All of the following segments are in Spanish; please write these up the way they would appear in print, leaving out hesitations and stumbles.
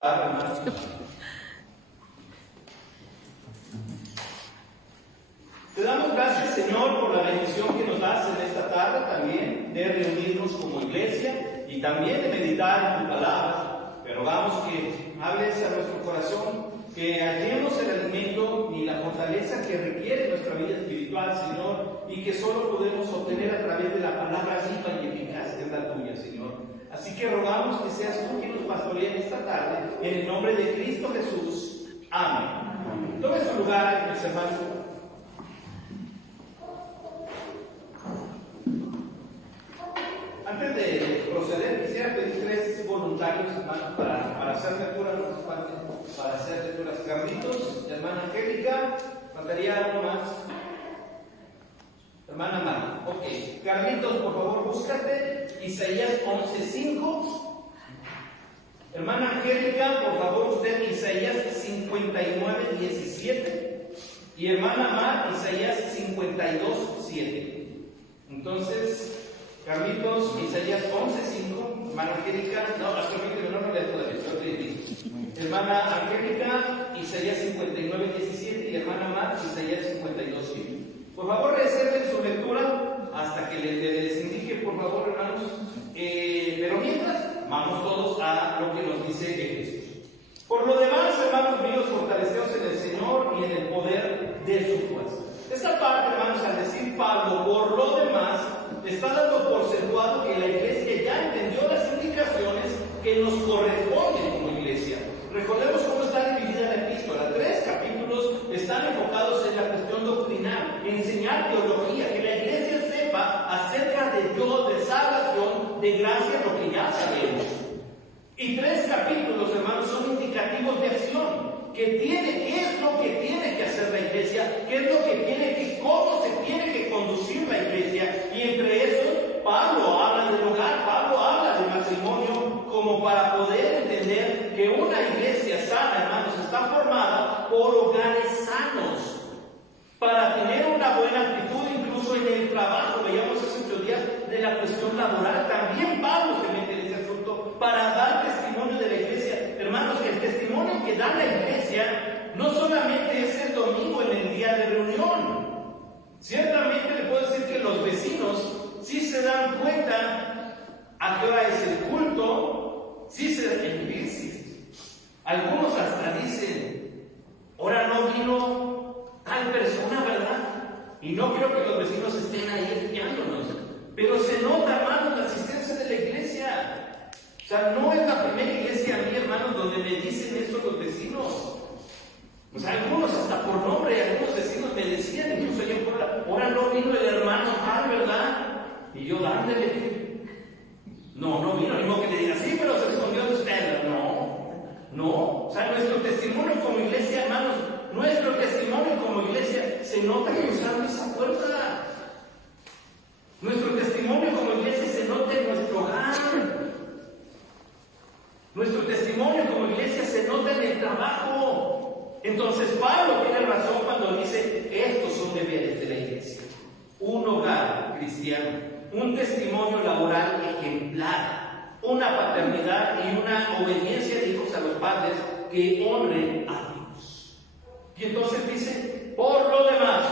Te damos gracias, Señor, por la bendición que nos das en esta tarde también de reunirnos como iglesia y también de meditar en tu palabra. Pero rogamos que hables a nuestro corazón, que hallemos el alimento y la fortaleza que requiere nuestra vida espiritual, Señor, y que solo podemos obtener a través de la palabra viva y eficaz que es la tuya, Señor. Así que rogamos que seas tú quien nos pastoree esta tarde, en el nombre de Cristo Jesús. Amén. Tome su lugar, mis hermanos. Antes de proceder, quisiera pedir 3 voluntarios, hermanos, para hacer lectura, para hacer lecturas. Carlitos, hermana Angélica, faltaría uno más. Hermana Mari. Ok. Carlitos, por favor, búscate Isaías 11:5. Hermana Angélica, por favor, usted Isaías 59:17. Y hermana Mar, Isaías 52:7. Entonces, Carlitos, Isaías 11:5. Hermana Angélica, no lea todavía, yo te digo. Hermana Angélica, Isaías 59:17. Y hermana Mar, Isaías 52:7. Por favor, reserven su lectura hasta que les indique, por favor, hermanos. Pero mientras, vamos todos a lo que nos dice Jesús. Por lo demás, hermanos míos, fortaleceos en el Señor y en el poder de su fuerza. Esta parte, hermanos, al decir Pablo, por lo demás, está dando por sentado que la iglesia ya entendió las indicaciones que nos corresponden como iglesia. Recordemos cómo está dividida la epístola. 3 capítulos están enfocados en la cuestión doctrinal, enseñar teología, que la iglesia sepa acerca de Dios, de salvación, de gracia, lo que ya sabemos. Y 3 capítulos, hermanos, son indicativos de acción. ¿Qué es lo que tiene que hacer la iglesia? ¿Qué es lo que tiene que, cómo se tiene que conducir la iglesia? Y entre esos, Pablo habla del hogar, Pablo habla del matrimonio, como para poder entender que una iglesia sana, hermanos, está formada por hogares sanos, para tener una buena actitud incluso en el trabajo. Veíamos hace 8 días de la cuestión laboral. También Pablo se mete en ese asunto para dar testimonio de la iglesia. Hermanos, el testimonio que da la iglesia no solamente es el domingo en el día de reunión. Ciertamente le puedo decir que los vecinos sí se dan cuenta a qué hora es el culto, sí se dan crisis. Algunos hasta dicen, ahora no vino tal persona, ¿verdad? Y no creo que los vecinos estén ahí espiándonos. Pero se nota, hermanos, la asistencia de la iglesia. O sea, no es la primera iglesia a mí, hermanos, donde me dicen esto los vecinos. O sea, algunos hasta por nombre, algunos vecinos me decían, incluso yo por ahora no vino el hermano tal, ¿verdad? Y yo dándole, no vino, ni modo que le diga, sí, pero se escondió de usted. No. O sea, nuestro testimonio como iglesia, hermanos, nuestro testimonio como iglesia se nota cruzando esa puerta. Nuestro testimonio como iglesia se nota en nuestro hogar. Nuestro testimonio como iglesia se nota en el trabajo. Entonces Pablo tiene razón cuando dice, estos son deberes de la iglesia. Un hogar cristiano, un testimonio laboral ejemplar, una paternidad y una obediencia de hijos a los padres que honren a Dios. Y entonces dice, por lo demás,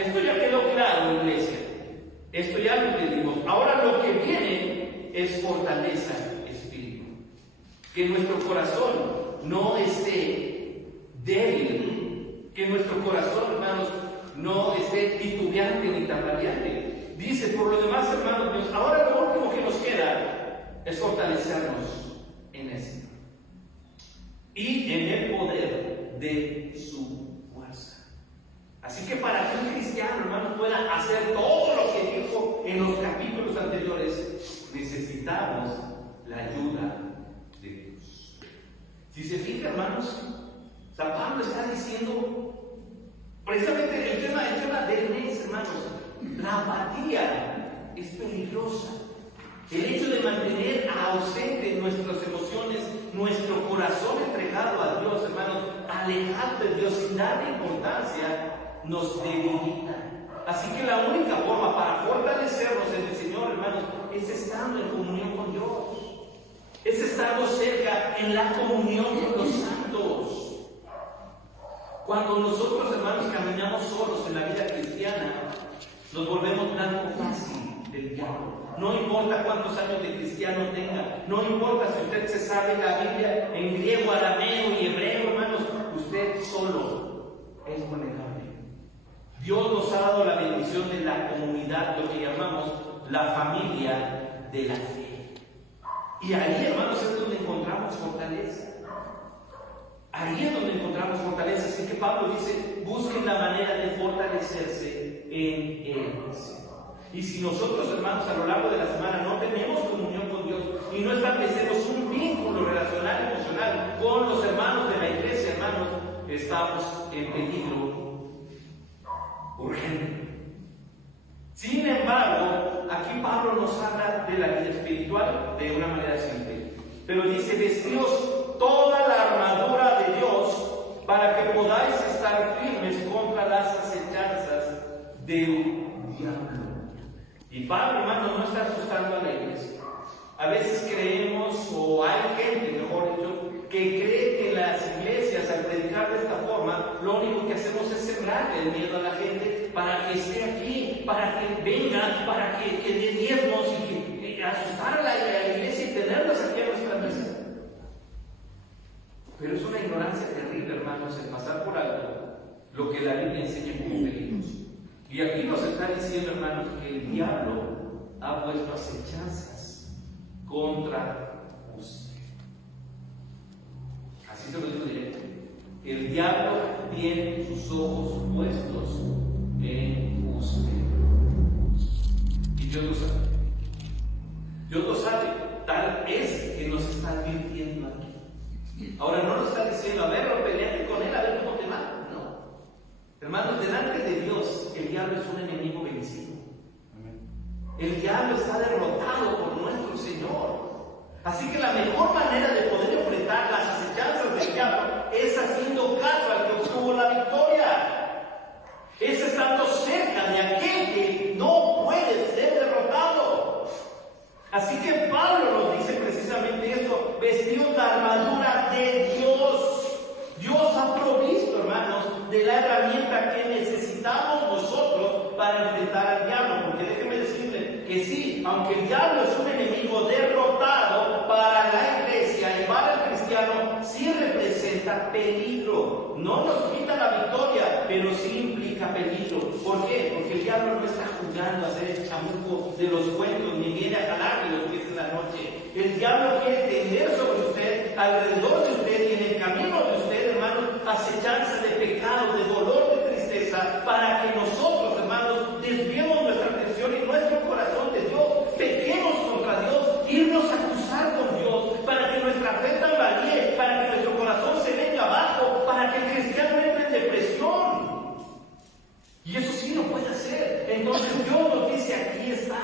esto ya quedó claro, iglesia. Esto ya lo entendimos. Ahora lo que viene es fortaleza espiritual. Que nuestro corazón no esté débil. Que nuestro corazón, hermanos, no esté titubeante ni tambaleante. Dice, por lo demás, hermanos míos, ahora lo último que nos queda es fortalecernos en el Señor y en el poder de su fuerza. Así que para que un cristiano, hermanos, pueda hacer todo lo que dijo en los capítulos anteriores, necesitamos la ayuda de Dios. Si se fija, hermanos, San Pablo está diciendo precisamente el tema del mes, hermanos. La apatía es peligrosa. El hecho de mantener ausente nuestras emociones, nuestro corazón entregado a Dios, hermanos, alejado de Dios sin darle importancia, nos debilita. Así que la única forma para fortalecernos en el Señor, hermanos, es estando en comunión con Dios. es estando cerca en la comunión con los santos. Cuando nosotros, hermanos, caminamos solos en la vida cristiana, nos volvemos blanco fácil del diablo. No importa cuántos años de cristiano tenga, no importa si usted se sabe la Biblia en griego, arameo y hebreo, hermanos, usted solo es manejable. Dios nos ha dado la bendición de la comunidad, lo que llamamos la familia de la fe. Y ahí, hermanos, es donde encontramos fortaleza. Ahí es donde encontramos fortaleza. Así que Pablo dice, busquen la manera de fortalecerse en Él. Y si nosotros, hermanos, a lo largo de la semana no tenemos comunión con Dios y no establecemos un vínculo relacional, emocional con los hermanos de la iglesia, hermanos, estamos en peligro urgente. Sin embargo, aquí Pablo nos habla de la vida espiritual de una manera simple. Pero dice, vestidos toda la armadura de Dios para que podáis estar firmes contra las acechanzas del diablo. Y Pablo, hermano, no está asustando a la iglesia. A veces creemos, o hay gente, mejor dicho, que cree que las iglesias, al predicar de esta forma, lo único que hacemos es sembrarle el miedo a la gente para que esté aquí, para que venga, para que dé diezmos y que asustar a la iglesia y tenerlas aquí a nuestra mesa. Pero es una ignorancia terrible, hermanos, el pasar por algo lo que la Biblia enseña como peligros. Y aquí nos está diciendo, hermanos, que el diablo ha puesto acechanzas contra usted. Así se lo digo directo. El diablo tiene sus ojos puestos en usted. Y Dios lo sabe. Dios lo sabe. Tal es que nos está advirtiendo aquí. Ahora no nos está diciendo, a ver, peleate con él, a ver cómo te va. Hermanos, delante de Dios, el diablo es un enemigo vencido. El diablo está derrotado por nuestro Señor. Así que la mejor manera de poder enfrentar las acechanzas del diablo es haciendo caso al que obtuvo la victoria. Es estando cerca de aquel que no puede ser derrotado. Así que Pablo nos dice precisamente esto: vestidos la armadura de Dios. Dios ha provisto, hermanos, de la herramienta que necesitamos nosotros para enfrentar al diablo. Porque déjeme decirle que sí, aunque el diablo es un enemigo derrotado, para la iglesia y para el cristiano sí representa peligro. No nos quita la victoria, pero sí implica peligro. ¿Por qué? Porque el diablo no está jugando a hacer el chamuco de los cuentos, ni viene a jalarle los pies en la noche. El diablo quiere tender sobre usted, alrededor de usted y en el camino de usted, hermanos, acechanzas de pecado, de dolor, de tristeza, para que nosotros, hermanos, desviemos nuestra atención y nuestro corazón de Dios, pequemos contra Dios, irnos a acusar con Dios, para que nuestra fe tambalee, para que nuestro corazón se venga abajo, para que el cristiano entre en depresión. Y eso sí lo puede hacer. Entonces Dios nos dice, aquí está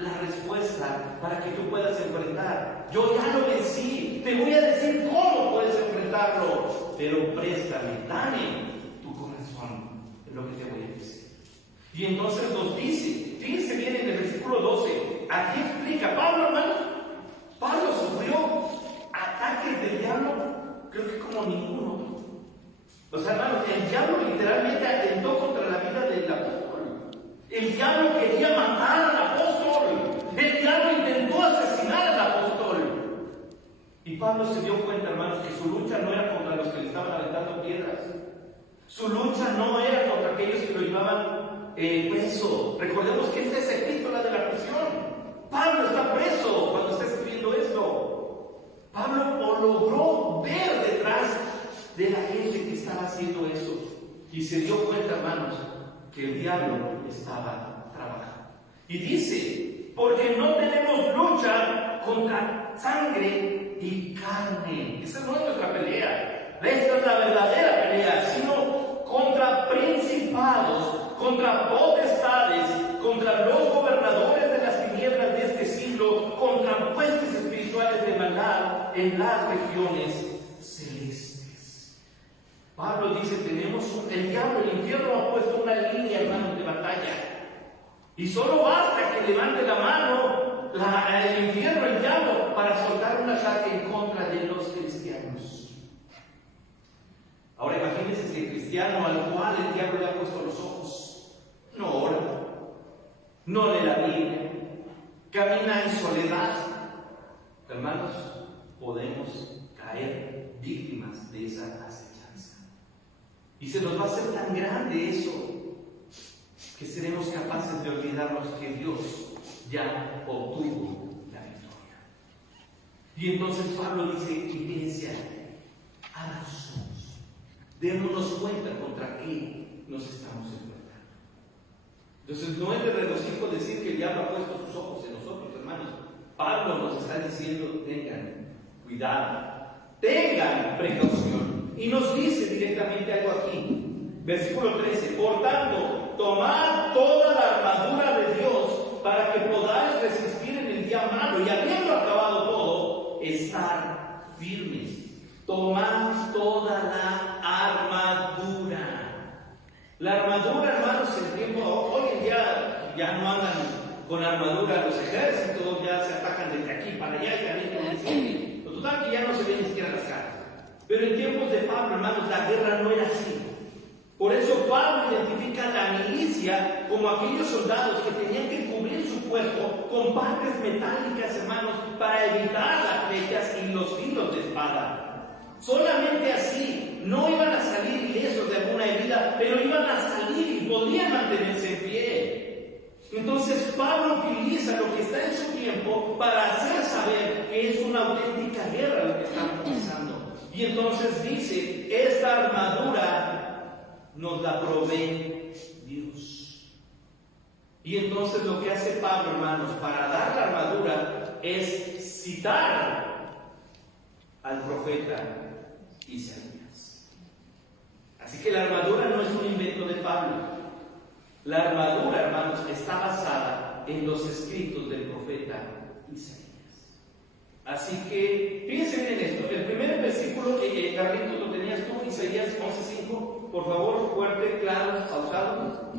la respuesta para que tú puedas enfrentar. Yo ya lo vencí, te voy a decir cómo puedes enfrentarlo, pero préstame, dame tu corazón, es lo que te voy a decir. Y entonces nos dice, fíjense bien en el versículo 12, aquí explica Pablo, hermano, Pablo sufrió ataques del diablo, creo que como ninguno otro. O sea, hermanos, el diablo literalmente atentó contra la vida del apóstol. El diablo quería matar al apóstol. El diablo intentó asesinar al apóstol. Y Pablo se dio cuenta, hermanos, que su lucha no era contra los que le estaban aventando piedras. Su lucha no era contra aquellos que lo llevaban preso. Recordemos que esta es epístola de la prisión. Pablo está preso cuando está escribiendo esto. Pablo logró ver detrás de la gente que estaba haciendo eso. Y se dio cuenta, hermanos, que el diablo estaba trabajando. Y dice, porque no tenemos lucha contra sangre y carne. Esa no es nuestra pelea. Esta es la verdadera pelea, sino contra principados, contra potestades, contra los gobernadores de las tinieblas de este siglo, contra huestes espirituales de maldad en las regiones celestes. Pablo dice, el diablo, el infierno ha puesto una línea, hermanos, de batalla. Y solo basta que levante la mano el infierno, el diablo, para soltar un ataque en contra de los cristianos. Ahora imagínense que el cristiano al cual el diablo le ha puesto los ojos no ora, no lee la Biblia, camina en soledad. Hermanos, podemos caer víctimas de esa acechanza. Y se nos va a hacer tan grande eso que seremos capaces de olvidarnos que Dios ya obtuvo la victoria. Y entonces Pablo dice: iglesia, hagan sus ojos, démonos cuenta contra qué nos estamos enfrentando. Entonces no es de regocijo decir que el diablo ha puesto sus ojos en nosotros, hermanos. Pablo nos está diciendo: tengan cuidado, tengan precaución. Y nos dice directamente algo aquí. Versículo 13: por tanto, tomad toda la armadura de Dios para que podáis resistir en el día malo, y habiendo acabado todo, estar firmes. Tomad toda la armadura. La armadura, hermanos, en tiempo, hoy en día ya no andan con armadura los ejércitos, ya se atacan desde aquí para allá y también con total que ya no se ven ni siquiera las caras. Pero en tiempos de Pablo, hermanos, la guerra no era así. Por eso Pablo identifica a la milicia como aquellos soldados que tenían que cubrir su cuerpo con partes metálicas, hermanos, para evitar las flechas y los filos de espada. Solamente así no iban a salir ilesos de alguna herida, pero iban a salir y podían mantenerse en pie. Entonces Pablo utiliza lo que está en su tiempo para hacer saber que es una auténtica guerra lo que estamos pasando. Y entonces dice: esta armadura nos la provee Dios. Y entonces lo que hace Pablo, hermanos, para dar la armadura es citar al profeta Isaías. Así que la armadura no es un invento de Pablo. La armadura, hermanos, está basada en los escritos del profeta Isaías. Así que piensen en esto. El primer versículo, Carlitos, lo tenías tú, Isaías 11:5. Por favor, fuerte, claro, pausado.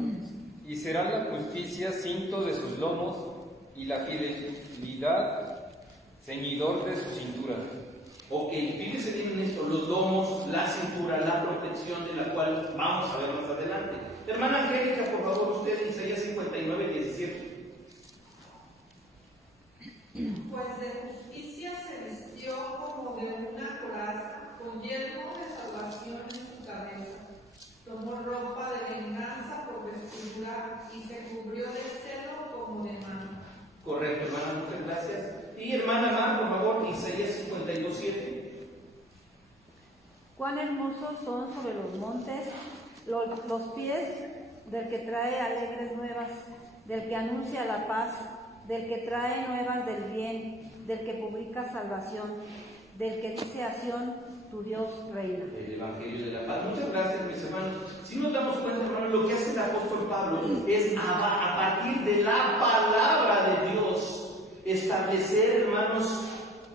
Y será la justicia cinto de sus lomos y la fidelidad ceñidor de su cintura. Ok, fíjense bien en esto: los lomos, la cintura, la protección, de la cual vamos a ver más adelante. Hermana Angélica, por favor, usted, Isaías 59:17. Pues de justicia se vistió como de una coraza, con yelmo de salvación en su cabeza. Tomó ropa de venganza por vestidura y se cubrió de celo como de mano. Correcto, hermana, muchas gracias. Y hermana Mar, por favor, Isaías 52:7. Cuán hermosos son sobre los montes los pies del que trae alegres nuevas, del que anuncia la paz, del que trae nuevas del bien, del que publica salvación, del que dice a Sión: tu Dios reina. El Evangelio de la Paz. Muchas gracias, mis hermanos. Si nos damos cuenta, hermanos, lo que hace el apóstol Pablo es a partir de la palabra de Dios establecer, hermanos,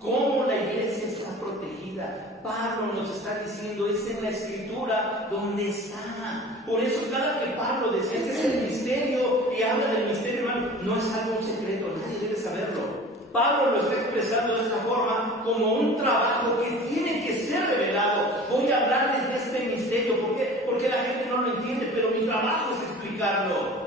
cómo la iglesia está protegida. Pablo nos está diciendo: es en la Escritura donde está. Por eso cada que Pablo decía que es el misterio y habla del misterio, hermano, no es algo secreto, nadie debe saberlo. Pablo lo está expresando de esta forma como un trabajo que tiene que ser revelado. Voy a hablarles de este misterio. ¿Por qué? Porque la gente no lo entiende, pero mi trabajo es explicarlo.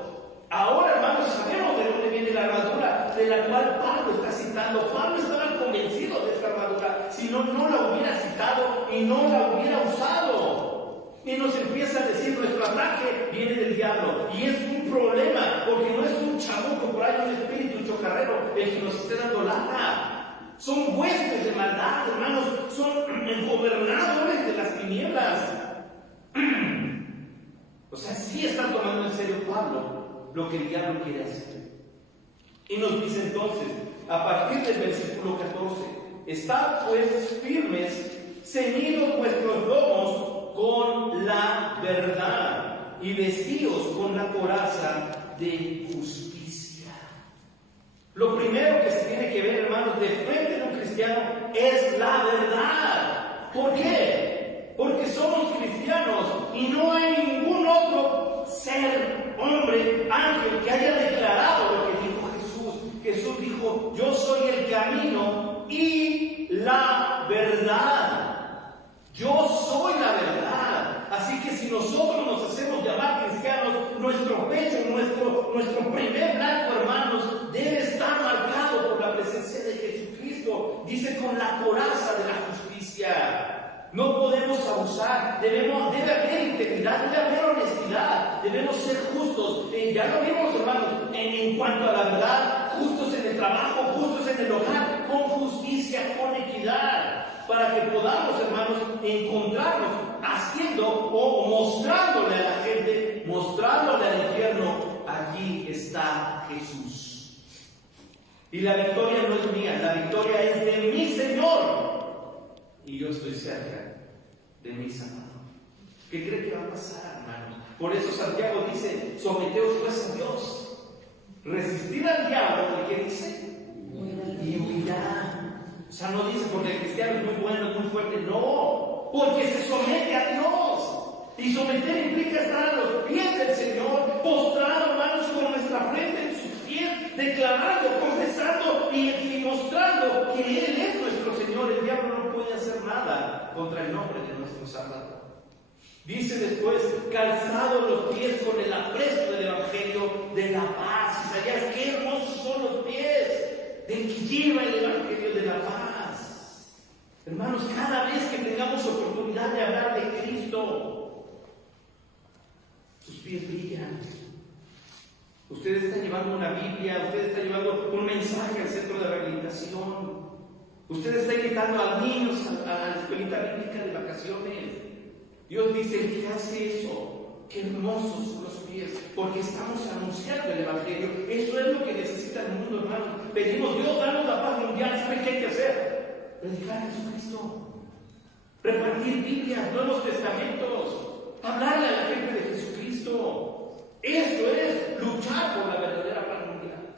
Ahora, hermanos, sabemos de dónde viene la armadura de la cual Pablo está citando. Pablo estaba convencido de esta armadura, si no, no la hubiera citado y no la hubiera usado. Y nos empieza a decir: nuestro ataque viene del diablo. Y es un problema, porque no es un chamuco por ahí, un espíritu chocarrero el que nos esté dando lata. Son huestes de maldad, hermanos, son gobernadores de las tinieblas. O sea, sí está tomando en serio Pablo lo que el diablo quiere hacer. Y nos dice entonces, a partir del versículo 14: estad pues firmes, ceñidos vuestros lomos con la verdad y vestidos con la coraza de justicia. Lo primero que se tiene que ver, hermanos, de frente de un cristiano es la verdad. ¿Por qué? Porque somos cristianos y no hay ningún otro ser, hombre, ángel que haya declarado lo que dijo Jesús, que Jesús dijo, yo soy el camino y la verdad. Yo soy la verdad. Así que si nosotros nos hacemos llamar cristianos, nuestro pecho, nuestro primer blanco, hermanos, debe estar marcado por la presencia de Jesucristo. Dice, con la coraza de la justicia. No podemos abusar, debe haber integridad, debe haber honestidad, debemos ser justos. Ya lo vimos, hermanos, en cuanto a la verdad, justos en el trabajo, justos en el hogar, con justicia, con equidad, para que podamos, hermanos, encontrarnos haciendo o mostrándole a la gente, mostrándole al infierno, allí está Jesús. Y la victoria no es mía, la victoria es de mi Señor. Y yo estoy cerca de mi Salvador. ¿Qué cree que va a pasar, hermano? Por eso Santiago dice, someteos pues a Dios. Resistir al diablo, ¿qué dice? Y huirá. O sea, no dice porque el cristiano es muy bueno, es muy fuerte. No, porque se somete a Dios. Y someter implica estar a los pies del Señor, postrado, hermanos, con nuestra frente en sus pies, declarando, confesando y mostrando que Él es nuestro Señor. El diablo no puede hacer nada contra el nombre de nuestro Salvador. Dice después, calzados los pies con el apresto del Evangelio de la paz. Isaías, qué hermosos son los pies del que lleva el Evangelio de la paz. Hermanos, cada vez que tengamos oportunidad de hablar de Cristo, sus pies brillan. Usted está llevando una Biblia, usted está llevando un mensaje al centro de rehabilitación. Usted está invitando a niños a la escuelita bíblica de vacaciones. Dios dice, ¿qué hace eso? Qué hermosos son los pies, porque estamos anunciando el Evangelio. Eso es lo que necesita el mundo, hermano. Pedimos, Dios, danos la paz mundial. ¿Sabe qué hay que hacer? Predicar a Jesucristo. Repartir Biblias, Nuevos Testamentos. Hablarle a la gente de Jesucristo. Eso es luchar por la verdadera paz mundial.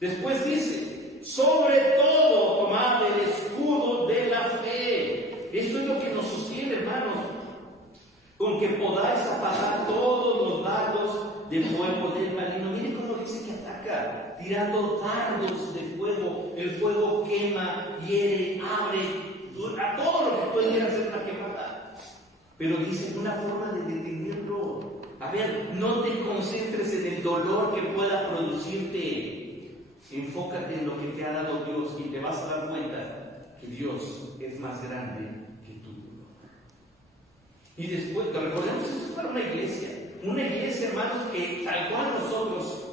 Después dice, sobre todo tomad el escudo de la fe. Eso es lo que nos sostiene, hermanos, con que podáis apagar todos los dardos de fuego del maligno. Mire cómo dice que ataca, tirando dardos de fuego. El fuego quema, hiere, abre, a todo lo que puede hacer una quemada. Pero dice una forma de detenerlo. A ver, no te concentres en el dolor que pueda producirte. Enfócate en lo que te ha dado Dios y te vas a dar cuenta que Dios es más grande que tú. Y después, recordemos, eso es para una iglesia, hermanos, que tal cual nosotros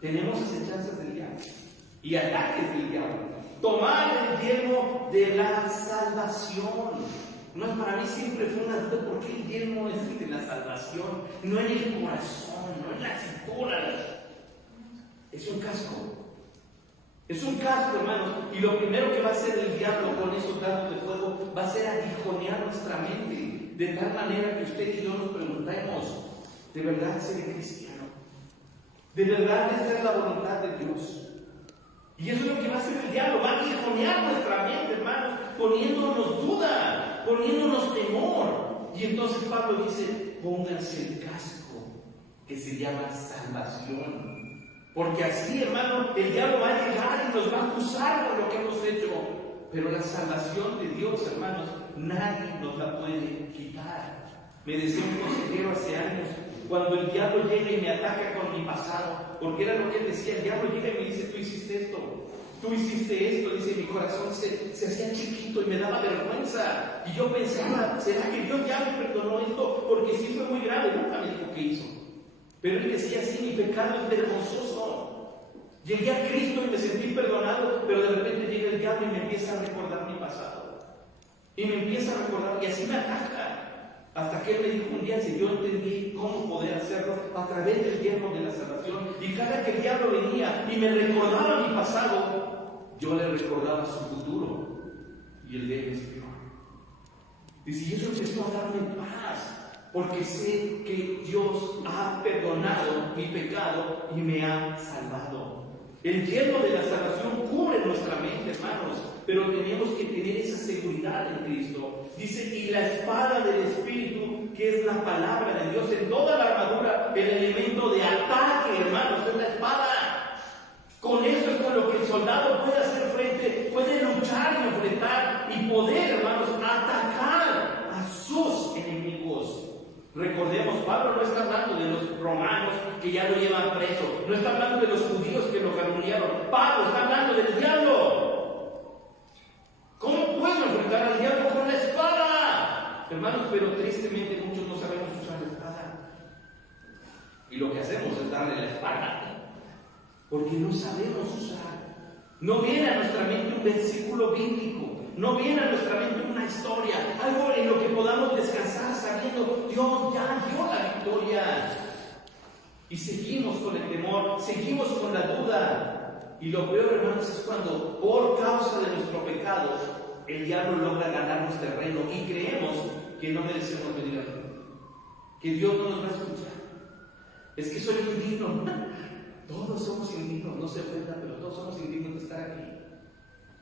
tenemos acechanzas del diablo y ataques del diablo. Tomar el yelmo de la salvación. No, para mí siempre fue una duda, ¿por qué el yelmo es el de la salvación? No en el corazón, no en la cintura. Es un casco. Es un casco, hermanos, y lo primero que va a hacer el diablo con esos dardos de fuego va a ser aguijonear nuestra mente, de tal manera que usted y yo nos preguntemos, ¿de verdad seré cristiano? ¿De verdad esta es la voluntad de Dios? Y eso es lo que va a hacer el diablo, va a aguijonear nuestra mente, hermanos, poniéndonos duda, poniéndonos temor. Y entonces Pablo dice, pónganse el casco, que se llama salvación. Porque así, hermano, el diablo va a llegar y nos va a acusar por lo que hemos hecho. Pero la salvación de Dios, hermanos, nadie nos la puede quitar. Me decía un consejero hace años, cuando el diablo llega y me ataca con mi pasado, porque era lo que él decía, el diablo llega y me dice, tú hiciste esto, dice, mi corazón se hacía chiquito y me daba vergüenza. Y yo pensaba, ¿será que Dios ya me perdonó esto? Porque sí fue muy grave, nunca me dijo qué hizo. Pero él decía así, mi pecado es vergonzoso. Llegué a Cristo y me sentí perdonado, pero de repente llega el diablo y me empieza a recordar mi pasado. Y me empieza a recordar, y así me ataca. Hasta que él me dijo un día, si yo entendí cómo poder hacerlo a través del yelmo de la salvación. Y cada que el diablo venía y me recordaba mi pasado, yo le recordaba su futuro. Y el de él es peor. Dice, y eso empezó a darme paz. Porque sé que Dios ha perdonado mi pecado y me ha salvado. El yelmo de la salvación cubre nuestra mente, hermanos, pero tenemos que tener esa seguridad en Cristo. Dice, y la espada del Espíritu, que es la palabra de Dios, en toda la armadura, el elemento de ataque, hermanos, es la espada. Con eso es con lo que el soldado puede hacer frente, puede luchar y enfrentar y poder, hermanos, atacar a sus enemigos. Recordemos, Pablo no está hablando de los romanos que ya lo llevan preso, no está hablando de los judíos que lo calumniaron. Pablo está hablando del diablo. ¿Cómo puedo enfrentar al diablo con la espada? Hermanos, pero tristemente muchos no sabemos usar la espada. Y lo que hacemos es darle la espada. Porque no sabemos usar. No viene a nuestra mente un versículo bíblico, no viene a nuestra mente una historia, algo en lo que podamos descansar sabiendo Dios ya dio la victoria. Y seguimos con el temor, seguimos con la duda. Y lo peor, hermanos, es cuando por causa de nuestro pecado el diablo logra ganarnos terreno y creemos que no merecemos venir a Dios, que Dios no nos va a escuchar. Es que soy indigno. Todos somos indignos, no se ofenda, pero todos somos indignos de estar aquí.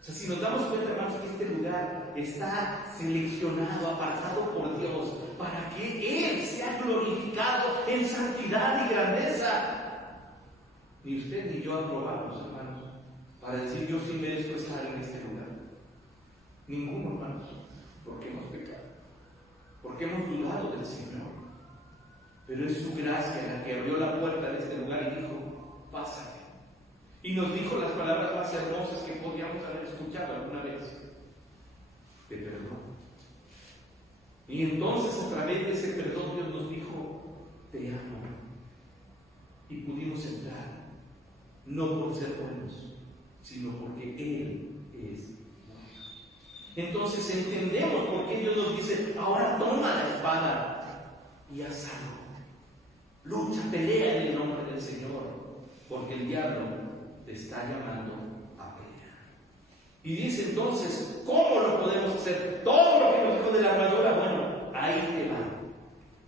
O sea, si nos damos cuenta, hermanos, que este lugar está seleccionado, apartado por Dios, para que Él sea glorificado en santidad y grandeza. Ni usted ni yo aprobamos, hermanos, para decir yo sí merezco estar en este lugar. Ninguno, hermanos, porque hemos pecado, porque hemos dudado del Señor. Pero es su gracia la que abrió la puerta de este lugar y dijo: pásate. Y nos dijo las palabras más hermosas que podíamos haber escuchado alguna vez: te perdono. Y entonces a través de ese perdón Dios nos dijo: te amo. Y pudimos entrar, no por ser buenos, sino porque Él es bueno. Entonces entendemos por qué Dios nos dice: ahora toma la espada y haz algo. Lucha, pelea en el nombre del Señor. Porque el diablo te está llamando a pelear. Y dice entonces, ¿cómo lo podemos hacer? Todo lo que nos dijo de la armadura, bueno, ahí te va.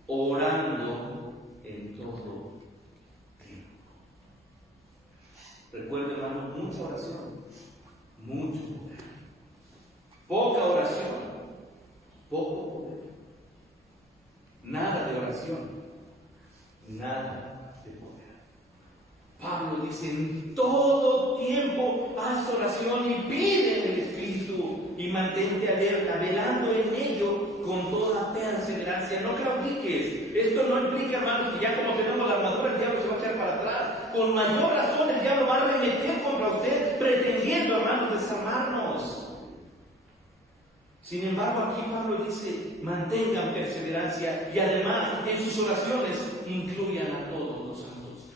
Orando en todo tiempo. Recuerda, hermano, mucha oración, mucho poder. Poca oración, poco poder. Nada de oración, nada de poder. Pablo dice: en todo tiempo haz oración y pide en el Espíritu y mantente alerta, velando en ello con toda perseverancia. No claudiques. Esto no implica, hermanos, que ya como tenemos la armadura, el diablo se va a echar para atrás. Con mayor razón el diablo va a arremeter contra usted, pretendiendo, hermanos, desarmarnos. Sin embargo, aquí Pablo dice: mantengan perseverancia y además en sus oraciones incluyan a todos los santos.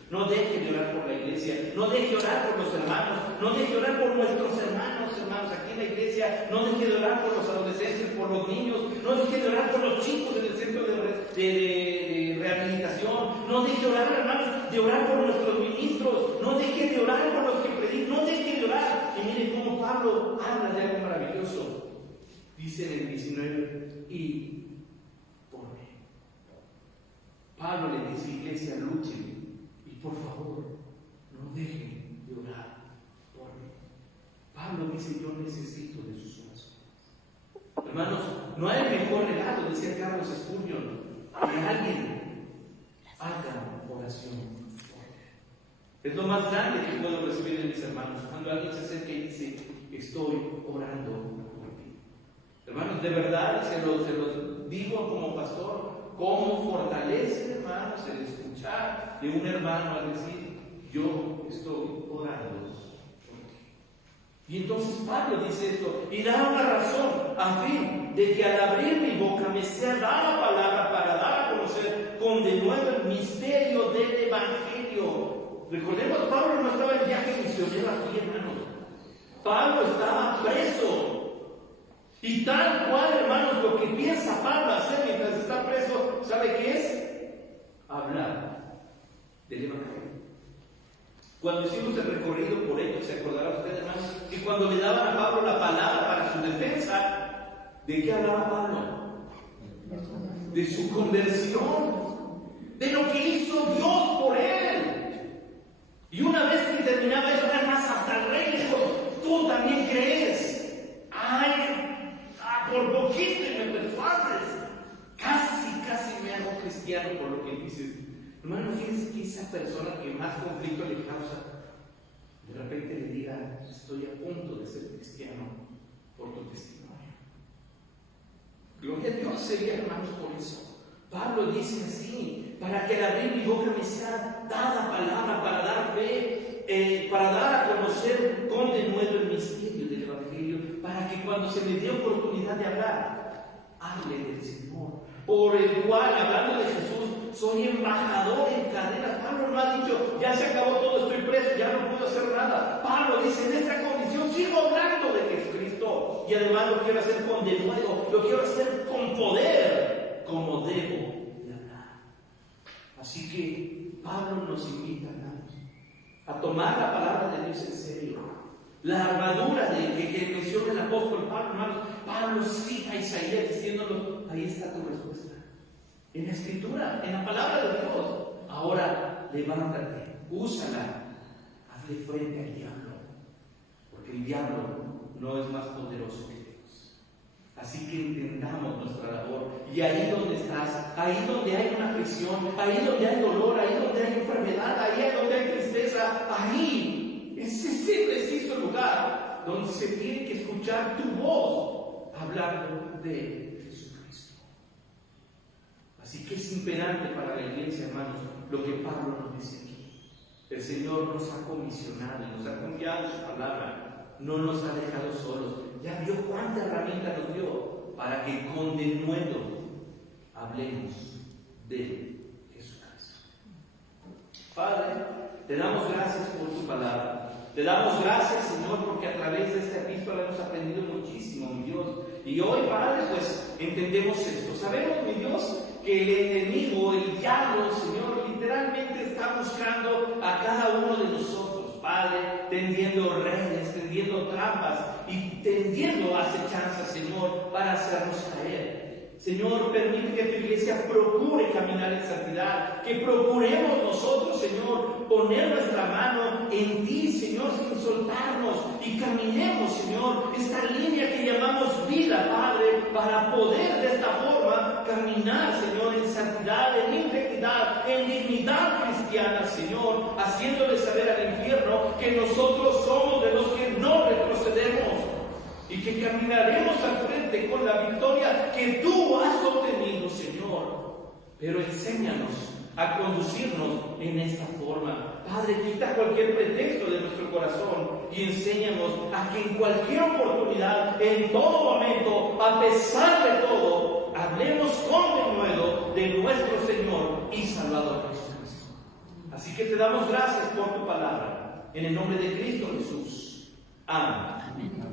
No deje de orar por la iglesia, no deje de orar por los hermanos, no deje de orar por nuestros hermanos aquí en la iglesia, no deje de orar por los adolescentes, por los niños, no deje de orar por los chicos en el centro de rehabilitación, no deje de orar, hermanos, de orar por nuestros ministros, no deje de orar por los que predican, no deje de orar. Y miren cómo Pablo habla de algo maravilloso. Dice en el 19: y por mí. Pablo le dice: iglesia, luchen. Por favor, no dejen de orar por mí. Pablo dice: yo necesito de sus oraciones. Hermanos, no hay mejor regalo, decía Carlos Spurgeon, que alguien haga oración. Es lo más grande que puedo recibir de mis hermanos, cuando alguien se acerca y dice: estoy orando por ti. Hermanos, de verdad, se los digo como pastor, cómo fortalece, hermanos, el escuchar de un hermano al decir: yo estoy orando por ti. Y entonces Pablo dice esto, y da una razón, a fin de que al abrir mi boca me sea dada palabra para dar a conocer con de nuevo el misterio del Evangelio. Recordemos, Pablo no estaba en viaje misionero aquí, hermanos. Pablo estaba preso. Y tal cual, hermanos, lo que piensa Pablo hacer mientras está preso, ¿sabe qué es? Hablar del Evangelio. Cuando hicimos el recorrido por ello, se acordará usted, hermanos, que cuando le daban a Pablo la palabra para su defensa, ¿de qué hablaba Pablo? De su conversión, de lo que hizo Dios por él. Y una vez que terminaba eso, además hasta el rey le dijo: tú también crees. Ay, por poquito y me persuades. Casi me hago cristiano por lo que dices. Hermano, fíjense que esa persona que más conflicto le causa de repente le diga, estoy a punto de ser cristiano por tu testimonio. Gloria a Dios sería, hermanos, por eso. Pablo dice así, para que al abrir mi boca me sea dada palabra para dar fe, para dar a conocer con denuedo el misterio del Evangelio, para que cuando se me dé oportunidad de hablar, hable del Señor, por el cual, hablando de Jesús, soy embajador en cadenas. Pablo no ha dicho, ya se acabó todo, estoy preso, ya no puedo hacer nada. Pablo dice, en esta condición sigo hablando de Jesucristo, y además lo quiero hacer con denuedo, lo quiero hacer con poder, como debo de hablar. Así que Pablo nos invita, hermanos, a tomar la palabra de Dios en serio. La armadura que menciona el apóstol Pablo, hermanos, Pablo cita a Isaías diciéndolo, ahí está tu respuesta. En la Escritura, en la palabra de Dios. Ahora, levántate, úsala, hazle frente al diablo, porque el diablo no es más poderoso que Dios. Así que entendamos nuestra labor. Y ahí donde estás, ahí donde hay una prisión, ahí donde hay dolor, ahí donde hay enfermedad, ahí donde hay tristeza, ahí es ese preciso lugar donde se tiene que escuchar tu voz hablando de Jesucristo. Así que es imperante para la iglesia, hermanos, lo que Pablo nos dice aquí. El Señor nos ha comisionado y nos ha confiado su palabra, no nos ha dejado solos. Ya vio cuánta herramienta nos dio para que con denuedo hablemos de Jesucristo. Padre, te damos gracias por tu palabra. Te damos gracias, Señor, porque a través de esta epístola hemos aprendido muchísimo, mi Dios. Y hoy, Padre, pues entendemos esto. Sabemos, mi Dios, que el enemigo, el diablo, Señor, literalmente está buscando a cada uno de nosotros, Padre, tendiendo redes, tendiendo trampas y tendiendo acechanzas, Señor, para hacernos caer. Señor, permite que tu iglesia procure caminar en santidad, que procuremos nosotros, Señor, poner nuestra mano en ti, Señor, sin soltarnos, y caminemos, Señor, esta línea que llamamos vida, Padre, para poder de esta forma caminar, Señor, en santidad, en integridad, en dignidad cristiana, Señor, haciéndole saber al infierno que nosotros somos de los que no retrocedemos. Y que caminaremos al frente con la victoria que tú has obtenido, Señor. Pero enséñanos a conducirnos en esta forma. Padre, quita cualquier pretexto de nuestro corazón y enséñanos a que en cualquier oportunidad, en todo momento, a pesar de todo, hablemos con denuedo de nuestro Señor y Salvador Jesucristo. Así que te damos gracias por tu palabra. En el nombre de Cristo Jesús. Amén.